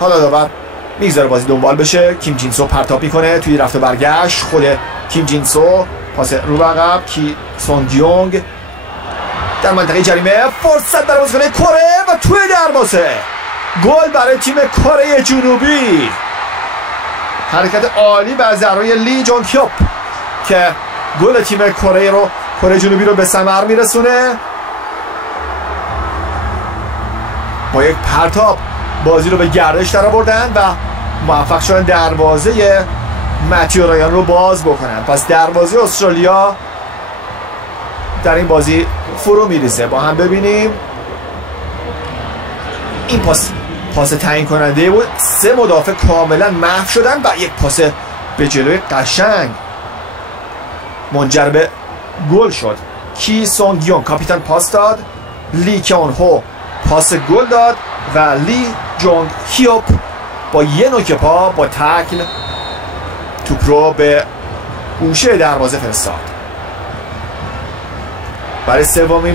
حالا داور میگذاره بازی دنبال بشه. کیم جین سو پرتاب میکنه توی رفت و برگشت. خود کیم جین سو پاس رو عقب. کی سون دیونگ در منطقه جریمه، فرصت برای بازیکن کره و توی دروازه. گل برای تیم کره جنوبی. حرکت عالی و ضربه لی جونگ هیوپ که گل تیم کره جنوبی رو به ثمر میرسونه. با یک پرتاب بازی رو به گردش در آوردن و موفق شدن دروازه متیو رایان رو باز بکنن. پس دروازه استرالیا در این بازی فرو میریزه. با هم ببینیم. این پاس تعیین کننده بود. 3 مدافع کاملا محو شدن و یک پاس به جلوی قشنگ منجر به گل شد. کی سونگ یونگ کاپیتان پاس داد. لی کیون هو پاس گل داد و لی جونگ هیوپ با یه نوک پا با تکل توپ رو به گوشه دروازه فرستاد. برای سومین